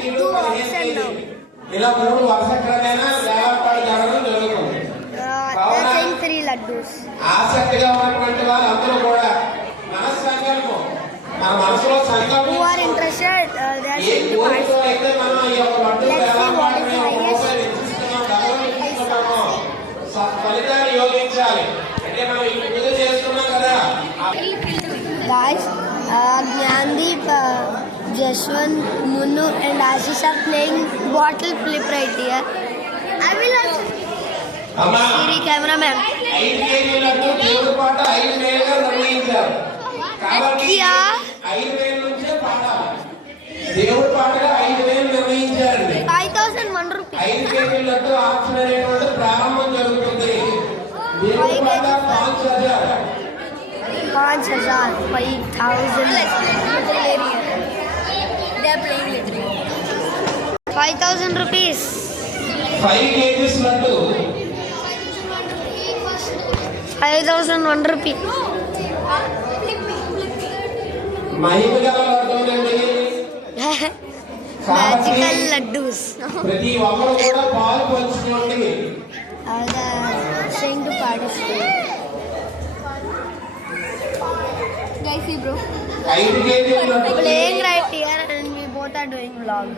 Laddu option ఇలా 3 వరుస క్రమేణా వేలంపాట జరగడం జరుగుతుంది. త్రీ లడ్డూస్. ఆసక్తిగా ఉన్నటువంటి వారు అందరూ కూడా మనస్సంకల్పం, మన మనసులో సంకల్పం ఏ కోరికతో అయితే మనం ఈ యొక్క లడ్డు వేలంపాటని ఫలితాన్ని యోగించాలి అంటే మనం ఈ పూజ చేస్తున్నాం కదా. Gnandeep, Jashwant, Munu and Ashish are playing bottle flip right here. I will also. Siri cameraman. 5 కేజీలకు దేవుడి పాట 5 వేలుగా నిర్ణయించారు కాబట్టి 5 వేల నుంచే పాడాలి. దేవుడి పాటగా 5 వేలు నిర్ణయించారండి. 5,001 rupees. 5 కేజీలకు ఆప్షన్ అనేటువంటి ప్రారంభం జరుగుతుంది. దేవుడి పాట 5,000. 5,000. 5,000 rupees. 5 kgs laddu 5,001 rupees. మహిమ గల లడ్డూలండి. Magical laddus. ప్రతి ఒక్కరు కూడా పాలు పంచుకోండి. Saying to participate. Guys, see bro. 5 kgs laddu Playing right here and we both are doing vlog.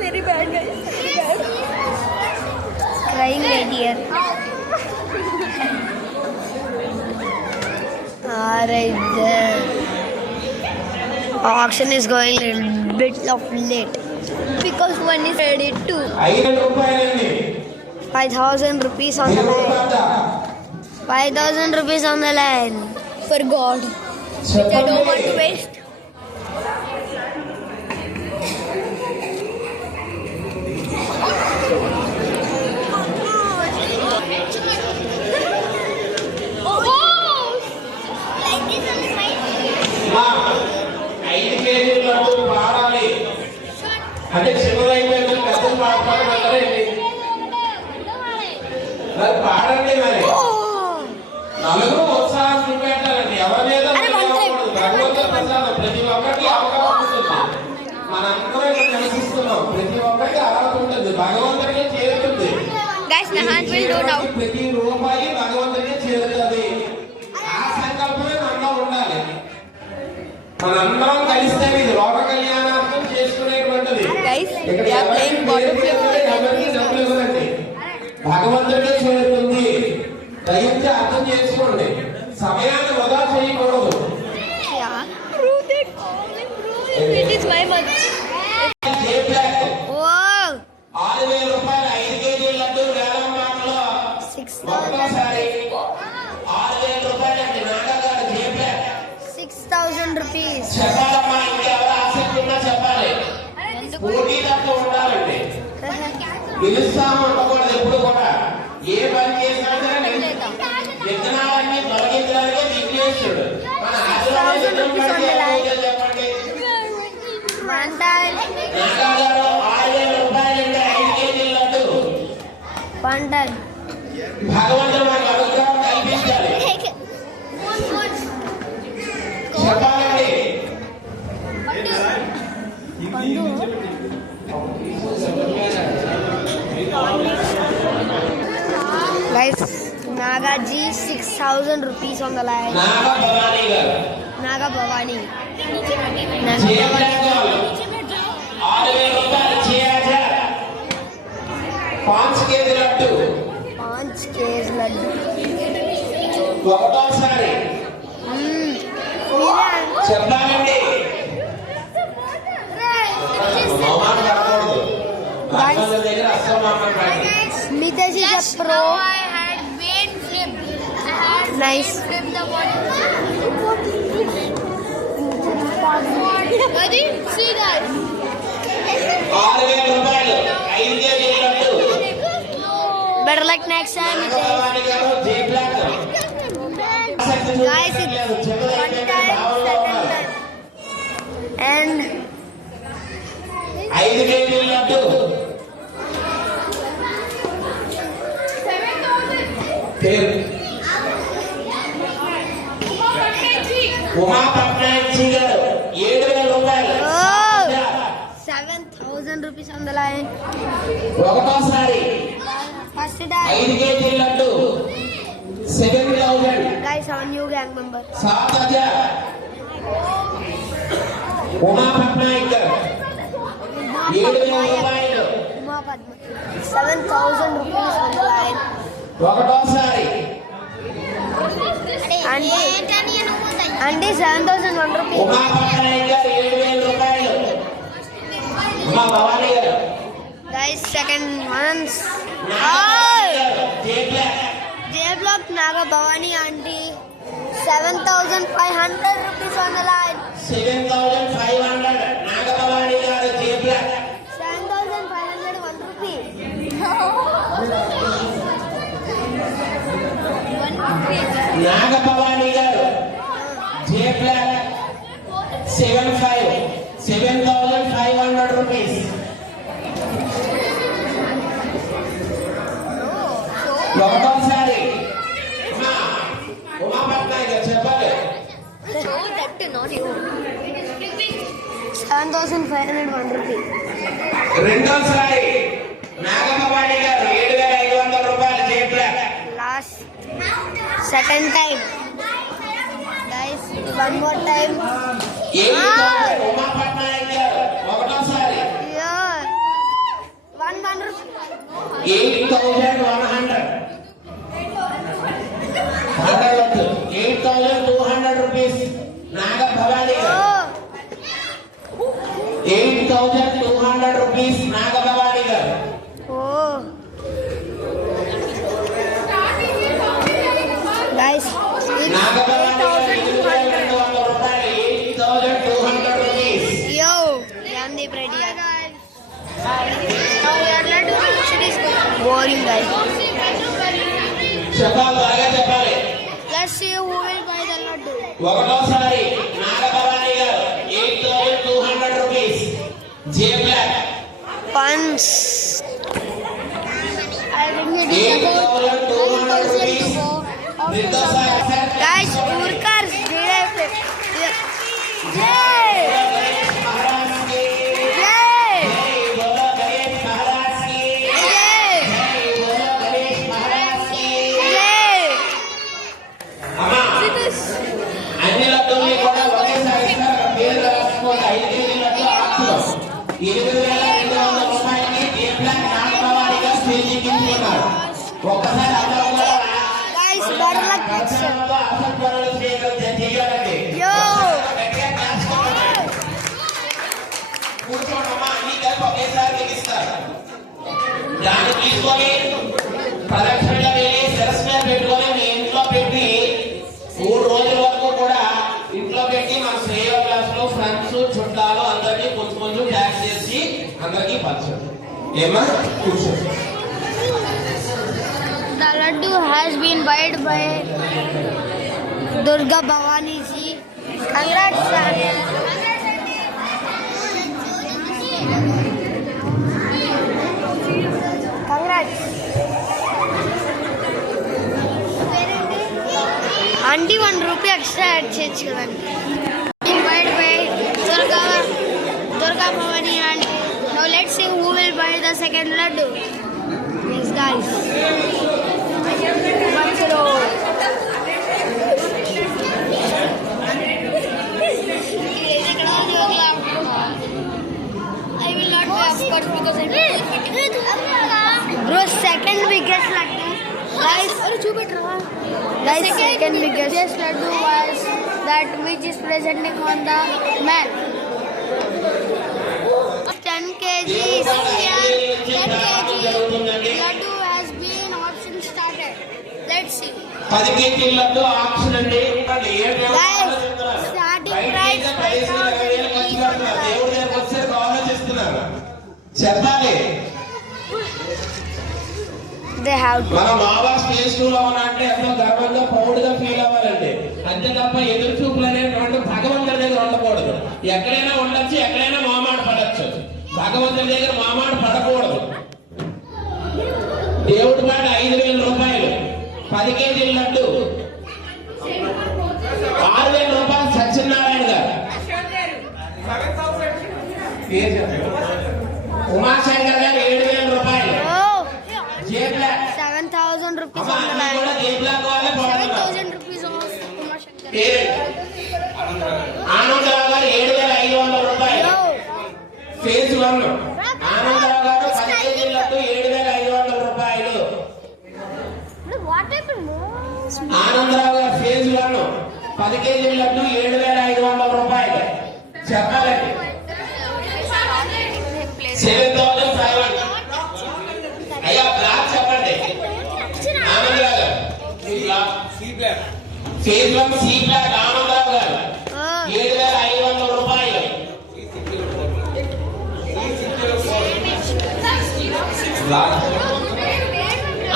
Very bad guys. Crying right here. Alright then. Auction is going a little bit of late because one is ready too. 5 రూపాయలండి. 5,000 rupees on the line. 5,000 rupees on the line. For God. Which I don't want to waste. అంటే చిన్నదైపోయింది పెద్దలు పాడతారు మరి పాడండి. మరి నలుగురు ఉత్సాహం చూపెట్టాలండి. ఎవరి మీద భగవంతుడు ప్రసాదం ప్రతి ఒక్కరికి అవకాశం ఉంటుంది. మనందరం ఇక్కడ నివసిస్తున్నాం. ప్రతి ఒక్కరికి అర్హత ఉంటుంది. భగవంతుడికి చేరుతుంది. ప్రతి రూపాయి భగవంతుడికి చేరుతుంది. ఆ సంకల్పమే మనలో ఉండాలి. మనందరం కలిస్తే ఇది లోక కళ్యాణార్థం చేసుకునేటువంటిది. ఎవరికి డబ్బులు ఇవ్వరండి. భగవంతుడికే చేరుతుంది. దయించి అర్థం చేసుకోండి. సమయాన్ని వృధా చేయకూడదు. 6,000 రూపాయలు 5 కేజీల లడ్డు వేలం పాటలో ఒక్కసారి 6,000 రూపాయలు అండి. నాన్నగారు జేబులే 6,000 rupees. చెప్పాలమ్మా. ఇంకెవరు ఆసక్తి ఉన్నా చెప్పాలి. పోటీ దాంట్లో ఉండాలండి. నిరుత్సాహం ఉండకూడదు. ఎప్పుడు కూడా ఏ పని చేసినా సరే విఘ్నాలన్నీ తొలగించడానికే విఘ్నేశ్వరుడు. మన ఆశీర్వాదం చెప్పండి. నాన్నగారు 6,000 రూపాయలండి 5 కేజీల లడ్డు. భగవంతుడు మనకు అనుగ్రహం కల్పించాలి. చెప్పాలండి. Guys, Nagaji 6,000 rupees on the line. Naga Bhavani. 6,000 రూపాయలు 5 కేజీ లడ్డు. 5 కేజీ లడ్డు. ఒకటోసారి చెప్పాలండి. Mitesh is a pro. I had made flip. Nice. Flip the bottle. Ready? See guys. 6,000 రూపాయలు 5 KG laddu. Better luck next time, Mitesh. Guys, it's one time, second time. And 5 KG laddu. పేరు ఉమా పట్నాయక్ గారు 7,000 రూపాయలు. 7 rupees on the line. ఒకటోసారి First die. 5 kg laddu 7,000. Guys, our new gang member. 7,000. Uma Patnaik గారు 7,000 రూపాయలు. Uma Padma. 7,000 rupees on the line. ఒకటోసారి Auntie 7,001 rupees. Uma Patnaik గారు 7,000 రూపాయలు. ఉమా భవానీ గారు Guys, second ones. J Block Naga Bhavani auntie. 7,500 rupees on the line. 7,500. Nagabhavani గారు జేబులా 7,501 rupees. Nagabhavani గారు జేబులా 7,500 rupees. ఒకటోసారి ఉమా పట్నాయక్ గారు చెప్పాలి. 7,501 rupees. రెండోసారి నాగభవాని గారు 7,500 రూపాయలు జేబులా. Last. Second time. Guys, one more time. Uma Patnaik గారు ఒకటోసారి Yeah. One rupee. 8,100. 8,200 rupees Nagabhavani గారు. Oh. 8,200 రూపీస్ నాగభవాని గారు. Oh. Guys, it's నాగభవాని గారు 8,200. 8,200 రూపాయలు. 8,200 rupees. Yo, Gandhi Pradi. Now we are not doing this. Boring guys. చెప్పాలి, బాగా చెప్పాలి. Let's see who will buy the laddu. ఒకటోసారి నాగభవాని గారు 8,200 rupees. J block Once. I think it is about 9,000 to go. Guys, Urkars, Jay! Maharaj కి Jay! జై బోలో గణేష్ మహారాజ్ కి Jay! జై బోలో గణేష్ మహారాజ్ కి. Jay! అమ్మా అన్ని లడ్డూల్ని కూడా ఒకేసారి ఇస్తారు. పేరు రాసుకోండి. 5 కేజీ లడ్డు ఆకులు 8,200 రూపాయలకి జే బ్లాక్ నాగభవాని గారు స్టేజ్ ఎక్కించుకున్నారు. ఒక్కసారి అందరూ కూడా Guys, better luck next time. కార్యక్రమంలో అసంపన్నులు చేయాలండి. Yo! కూర్చోండమ్మా, అన్ని కలిపి ఒకేసారి ఎక్కిస్తారు. దాన్ని తీసుకొని ప్రదక్షిణగా వెళ్ళి శిరస్సు మీద పెట్టుకొని మీ ఇంట్లో పెట్టి 3 రోజుల వరకు కూడా ఇంట్లో పెట్టి మన శ్రేయోభిలాషులు ఫ్రెండ్స్ చుట్టాలు అందరికీ కొంచెం కొంచెం ట్యాక్స్ చేసి అందరికీ పంచండి. ఏమా కూర్చోండి. The laddu has been bought by Durga Bhavani ji. Congrats, sir. Congrats. Auntie 1 rupee extra add చేయొచ్చు కదండి. Bought by Durga Bhavani auntie. Now let's see who will buy the second laddu. Yes, guys. I will not be upwards because bro, second biggest laddu. Guys, second biggest laddu was that which is presenting on the map. 10 kgs. 10 kg laddu has been option started. Let's see. 10 కేజీల laddu option అండి. Guys, starting price 5,000 దేవుడి దగ్గరకు వచ్చేసరికి ఆలోచిస్తున్నారు. చెప్పాలి. they have to. మనం బాబా space లో ఉన్నా అంటే ఎంతో గర్వంగా ప్రౌడ్గా ఫీల్ అవ్వాలండి. అంతే తప్ప ఎదురు చూపులు అనేటువంటి భగవంతుడి దగ్గర ఉండకూడదు. ఎక్కడైనా ఉండొచ్చు, ఎక్కడైనా మామాట పడచ్చు. భగవంతుడి దగ్గర మామాట పడకూడదు. దేవుడి మాట 5,000 రూపాయలు. 10 కేజీల లడ్డు 6,000 రూపాయలు. సత్యనారాయణ గారు ఉమాశంకర్ గారు 7,000 రూపాయలు. Oh, జే బ్లాక్ 7,000 rupees అమ్మా, on the అన్నీ కూడా line. జే బ్లాక్ వాళ్ళే పాడుతున్నారు. 7,000 rupees of Kumar Shankar. Anandarao గారు 7,500 రూపాయలు. Yo, ఫేజ్ 1 ఆనందరావు గారు 10 కేజీలకు 7,500 రూపాయలు. What happened? ఆనందరావు గారు ఫేజ్ 1 10 కేజీలకు 7,500 రూపాయలు. చెప్పాలండి 7,500. అయ్యా బ్లాక్ చెప్పండి. ఆనందరావు గారు ఫేజ్ 1 సి బ్లాక్ ఆనందరావు గారు oh, 7,500 రూపాయలు.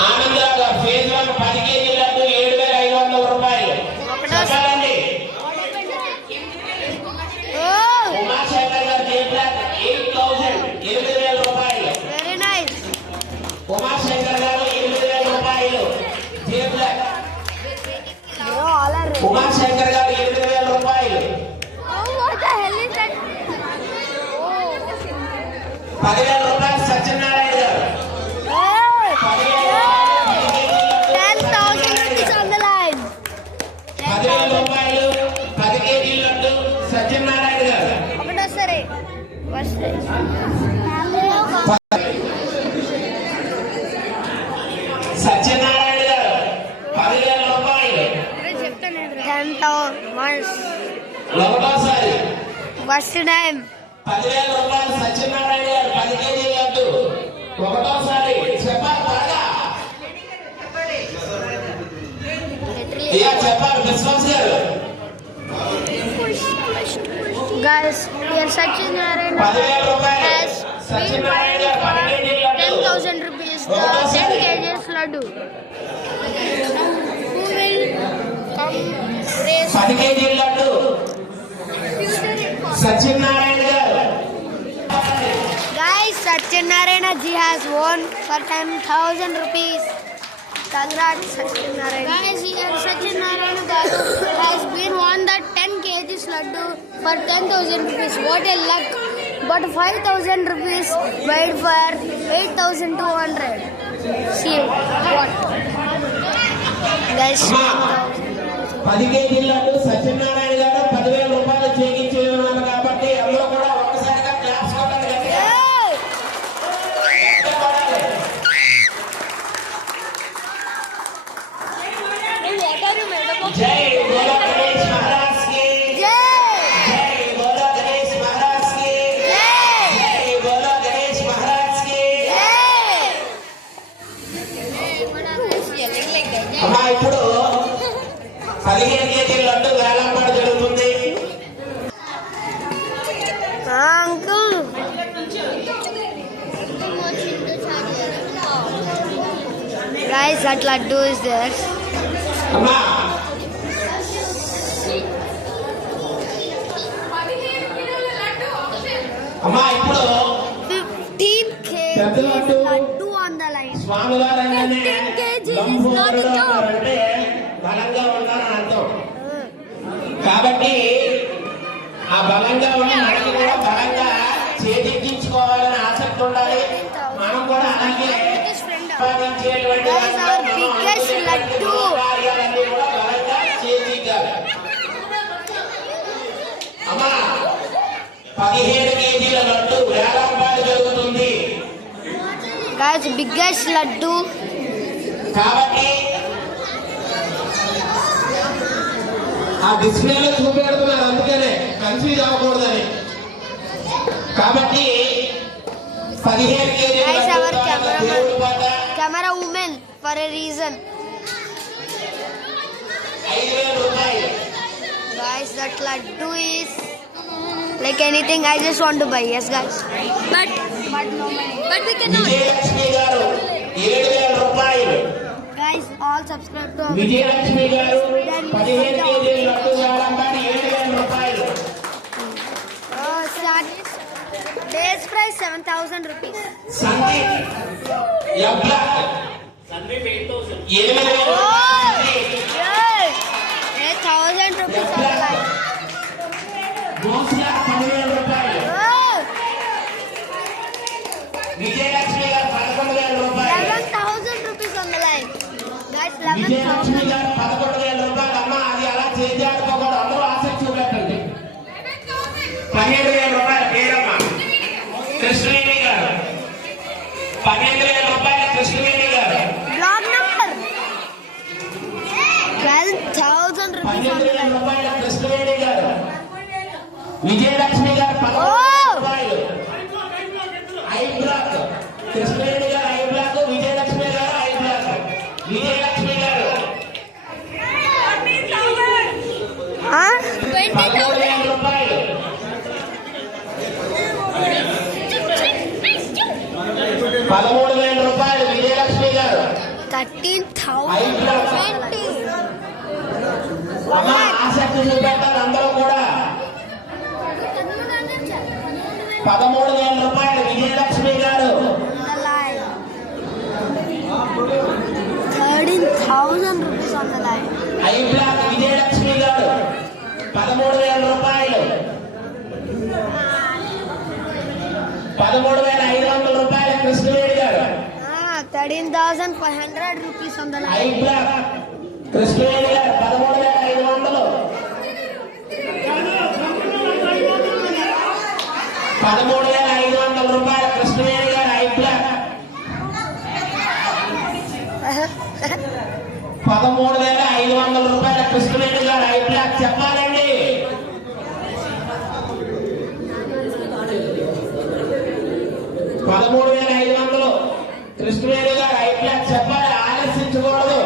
ఆనందరావు గారు ఫేజ్ 1 10 కేజీలకు 7,500 రూపాయలు. చెప్పాలండి oh, ఉమాశంకర్ గారు జే బ్లాక్ 8,000 8,000 రూపాయలు. very nice. ఉమాశంకర్ గారు 8,000 రూపాయలు. J block Bro, all are ready. Umashankar garu 8,000 రూపాయలు. Oh, what the hell is that? 10,000 రూపాయలు సత్యనారాయణ గారు. Oh, 10,000 10,000 rupees on the line. 10,000 రూపాయలు 10 కేజీల లడ్డు సత్యనారాయణ గారు. ఒకటో సరే వస్తే సత్యనారాయణ గారు 10,000 రూపాయలు. 10,000 once. ఒకటోసారి First time. 10,000 రూపాయలు సత్యనారాయణ గారు 10 కేజీల లడ్డు. ఒకటోసారి చెప్పాలి త్వరగా. ఇక చెప్పాలి విశ్వాస్ గారు. Guys, here Sachin Narayana 10,000 రూపాయలు has been సత్యనారాయణ buying గారు 10 for కేజీల laddu. 10,000 rupees. The 10 kgs laddu. Who will come raise 10 కేజీల లడ్డు సత్యనారాయణ గారు. Guys, Sachin Narayana ji has won for 10,000 rupees. Congrats, Sachin Narayana. Guys, here Sachin Narayana Garu has been won the 10 kgs laddu for 10,000 rupees. What a luck! But 5,000 rupees paid for 8,200. See what? Guys, అమ్మా 10 కేజీల లడ్డు సత్యనారాయణ గారు 10,000 రూపాయలు చేయించి ఉన్నారు కాబట్టి అందరూ కూడా ఒక్కసారిగా క్లాప్స్ కొట్టాలి గట్టిగా. hey! What are you made up of? జై బోలో గణేష్ మహారాజ్ కి. Yay! జై బోలో గణేష్ మహారాజ్ కి. Yay! జై బోలో గణేష్ మహారాజ్ కి. Yay! Yelling like that. అమ్మా ఇప్పుడు 15 కేజీల లడ్డు వేలంపాట జరుగుతుంది. Uncle. Guys, that laddu is there. అమ్మా అమ్మా ఇప్పుడు 15 పెద్ద kg laddu. laddu on the line. స్వామివారు అనగానే 15 kg is లంబోదరుడు not enough. అంటే బలంగా ఉన్నారని అర్థం. కాబట్టి ఆ బలంగా ఉన్న మనకి కూడా బలంగా చేజిక్కించుకోవాలని ఆసక్తి ఉండాలి. మనం కూడా అలాగే సంపాదించేటువంటి Guys, our వాటిలో మనం biggest అనుకునేటువంటి laddu. కార్యాలన్నీ కూడా బలంగా చేజిక్కాలి. అమ్మా 17 కేజీల లడ్డు వేలంపాట జరుగుతుంది. Guys, biggest laddu. కాబట్టి ఆ డిస్ప్లేలో చూపెడుతున్నారు, అందుకనే కన్ఫ్యూజ్ అవ్వకూడదని. కాబట్టి 15 కేజీల Guys, our లడ్డు cameraman. దేవుడి పాట Camera woman for a reason. 5,000 రూపాయలు. Guys, that laddu is like anything. I just want to buy. Yes, guys. But no money. But we cannot. Vijayalakshmi గారు 7,000 రూపాయలు. Guys, all subscribe to our Vijayalakshmi గారు 15 కేజీల లడ్డు వేలంపాట 7,000 రూపాయలు. start. Base price 7,000 rupees. Sandeep ఎబ్లా 8,000. Oh, yeah. 1,000 rupees on the line. గోసియా 10,000 రూపాయలు. Oh. 12,000 రూపాయల పేరమ్మ కృష్ణవేణి గారు. 12,000 రూపాయల కృష్ణవేణి గారు. Block number 12,000 rupees. 12,000 రూపాయల కృష్ణవేణి గారు. విజయలక్ష్మి గారు 13,000 రూపాయలు. ఐ బ్లాక్ కృష్ణవేణి గారు ఐ బ్లాక్. విజయలక్ష్మి గారు ఐ బ్లాక్. విజయలక్ష్మి గారు 13,000 రూపాయలు. 13,000 రూపాయలు విజయలక్ష్మి గారు. 13,000. అమ్మా ఆసక్తి చూపెట్టాలి అందరూ కూడా. 13,000 రూపాయలు విజయలక్ష్మి గారు. 13,000 rupees on the line. I block Vijayalakshmi గారు 13,000 రూపాయలు. 13,500 రూపాయలు కృష్ణవేణి గారు. 13,500 rupees on the I line. Block Krishnaveni గారు 13,500. 13,500 రూపాయలు కృష్ణవేణి గారు ఐ బ్లాక్. 13,500 రూపాయల కృష్ణవేణి గారు ఐ బ్లాక్. చెప్పాలండి. 13,500 కృష్ణవేణి గారు ఐ బ్లాక్ చెప్పాలి. ఆలస్యించకూడదు.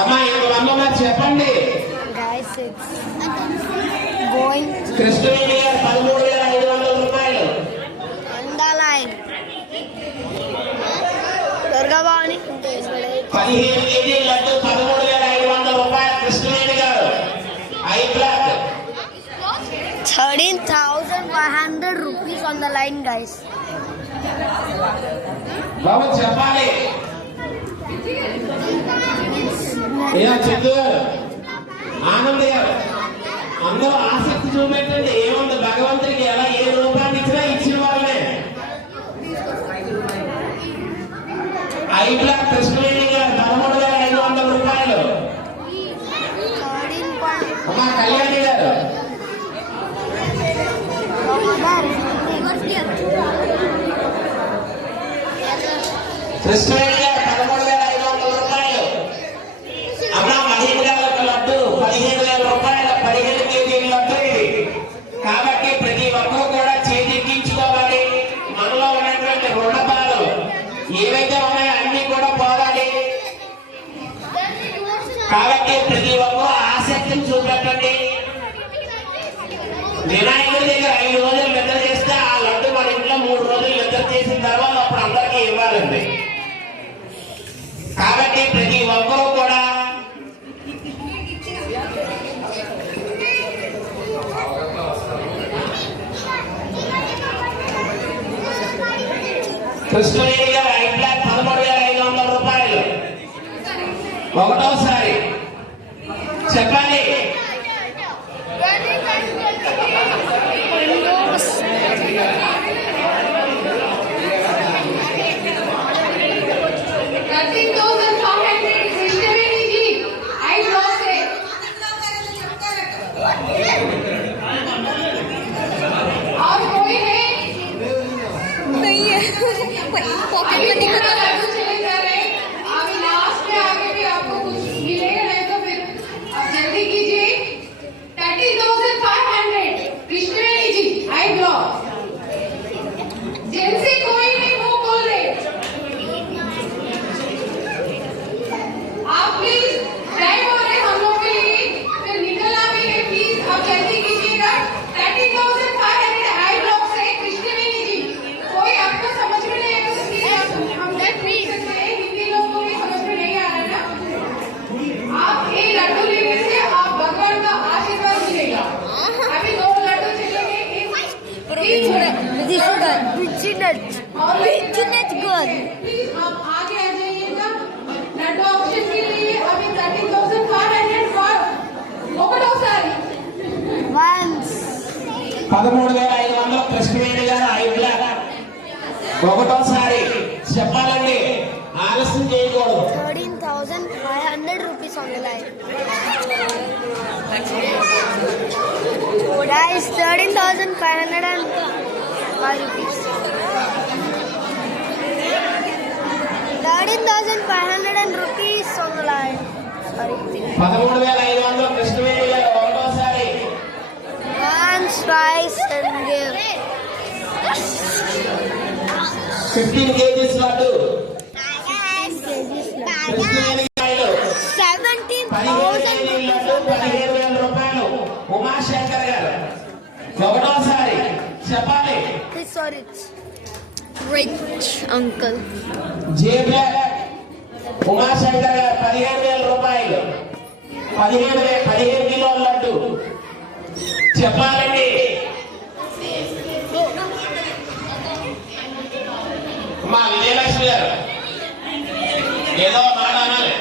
అమ్మా ఇంకొక మరి చెప్పండి. Guys, it's going కృష్ణవేణి గారు 13,500 రూపాయలు. on the line. Durgabani 15 KG laddu 13,500 రూపాయలు కృష్ణవేణి గారు I block. 13,500 rupees on the line, guys. బాబు చెప్పాలి. చిత్తూరు ఆనంద్ గారు అందరూ ఆసక్తి చూపెట్టండి. ఏముంది భగవంతుడికి ఎలా ఏ రూపాన్ని ఇచ్చినా ఇచ్చిన వాళ్ళనే. ఐ బ్లాక్ కృష్ణవేణి గారు 13,500 రూపాయలు. 13,500. అమ్మా కళ్యాణి గారు కృష్ణవేణి గారు 13,500 రూపాయలు. అమ్మా మహిళ గారు లడ్డు 15,000 రూపాయల 15 కేజీల లడ్డు ఇది. కాబట్టి ప్రతి ఒక్కరూ కూడా చేజిక్కించుకోవాలి. మనలో ఉన్నటువంటి రుణపాలు ఏవైతే ఉన్నాయో అన్ని కూడా పోవాలి. కాబట్టి ప్రతి ఒక్కరూ ఆసక్తిని చూపెట్టండి. వినాయకుడి దగ్గర 5 రోజులు నిద్ర చేస్తే ఆ లడ్డు మన ఇంట్లో 3 రోజులు నిద్ర చేసిన తర్వాత అప్పుడు అందరికీ ఇవ్వాలండి. కాబట్టి ప్రతి ఒక్కరూ కూడా కృష్ణవేణి గారు ఐ బ్లాక్ 13,500 రూపాయలు. ఒకటోసారి చెప్పాలి. पॉकेट मनी लड्डू चले जा रहे हैं. अभी लास्ट में आगे भी आपको कुछ मिलेगा नहीं तो फिर आप जल्दी कीजिए. 30,500 कृष्णवेणी जी आई ब्लॉक. जिनसे कोई नहीं मुंह खोल रहे. आप प्लीज टाइम हो रहे हम लोग के लिए फिर निकलना भी है. प्लीज आप जल्दी कीजिएगा. 30,500 आई ब्लॉक से कृष्णवेणी जी. कोई आपको समझ में नहीं आएगा तो प्लीज हम हिंदी लोगों को भी समझ में नहीं आ रहा है ना. आप ये लड्डू लेने से आप भगवान का आशीर्वाद मिलेगा. अभी 2 लड्डू चलेंगे. प्लीज आप आगे आ जाइएगा. लड्डू ऑप्शन के लिए अभी 30,500 फॉर ఒకటోసారి 13,500 కృష్ణవేణి గారు ఐ బ్లాక్. ఒకటోసారి చెప్పాలండి. ఆలస్యం చేయకూడదు. 13,500 rupees on the line. Guys, 13,505 rupees. 13,500 rupees on the line. Sorry. 13,500 Krishnaveni గారు ఒకటోసారి. One slice and give. 15 kgs laddu. Krishnaveni గారు 15,000 లడ్డు 15,000 రూపాయలు. ఉమాశంకర్ గారు ఒకటోసారి చెప్పాలి. Sorry. Rich uncle. జేబ్లాక్ ఉమాశంకర్ గారు 15,000 రూపాయలు. 15 కిలోల లడ్డు చెప్పాలండి. మా విజయలక్ష్మి గారు ఏదో మాట అనాలి.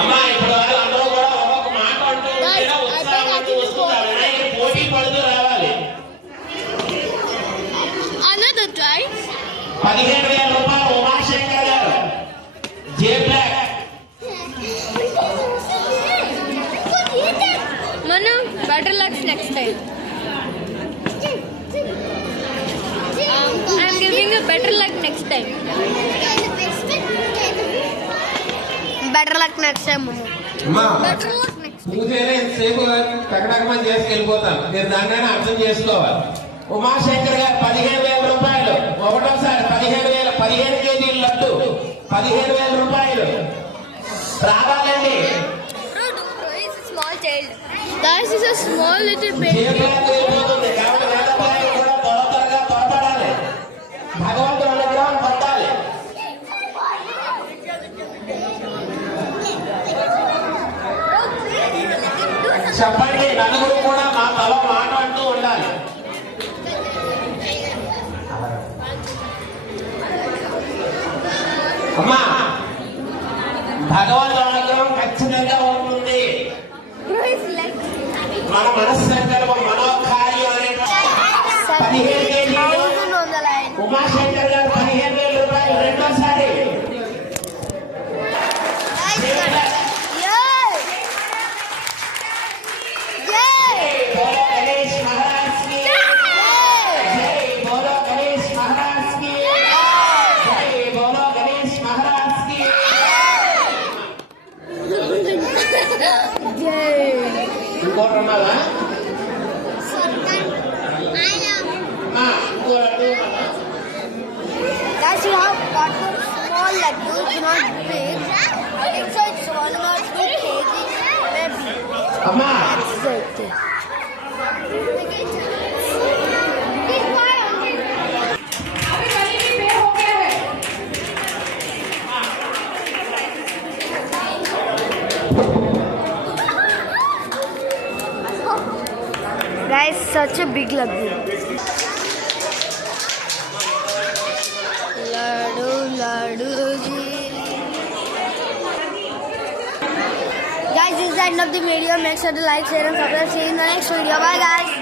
అమ్మా ఇప్పుడు వాళ్ళందరూ కూడా ఒక్కొక్క మాట అంటూ ఉంటేనే ఉత్సాహం అంటూ వస్తున్నారు. వినాయకుడు పోటీ పడుతూ రావాలి. Another try. 15,000 రూపాయలు ఉమాశంకర్ గారు. జేబ్లాక్ Manu, better luck next time. I'm giving you better luck next time. Better luck next time, Manu. అమ్మా Better luck next time. పూజైనా ఎంతసేపు టకటకమని చేసి వెళ్ళిపోతాను. మీరు దాన్నైనా అర్థం చేసుకోవాలి. ఉమాశంకర్ గారు 15,000 రూపాయలు ఒకటోసారి. 15 కేజీల లడ్డు 15,000 రూపాయలు రావాలండి. He's a small child. Guys, he's a small little baby. జేబులోకి వెళ్ళిపోతుంది. కాబట్టి వేదపాయలు కూడా త్వరగా త్వరపడాలి. భగవంతుడు అనుగ్రహం పొందాలి. చెప్పండి. నలుగురు కూడా మా తల మాట అంటూ ఉండాలి. అమ్మా భగవంతుడు అనుగ్రహం ఖచ్చితంగా ఉంటుంది. మన మనస్సంకల్పం మనోకార్యం అనే 15 కేజీలు. 7,000 on the line. ఉమాశంకర్ గారు 15,000 రూపాయలు రెండోసారి. బోలో గణేష్ మహారాజ్ కి జై. బోలో గణేష్ మహారాజ్ కి జై. బోలో గణేష్ మహారాజ్ కి. ఇంకోటి ఉన్నదా? ఇంకో లడ్డు ఉన్నదా? Guys, you have got one small laddu, it's not big. It's 1 or 2 kg, maybe. అమ్మా That's it. अभी गली में पे हो गया है. Guys, such a big laddu. Laddu ji. Guys, this is the end of the video. Make sure to like, share and subscribe. See you in the next video. Bye guys.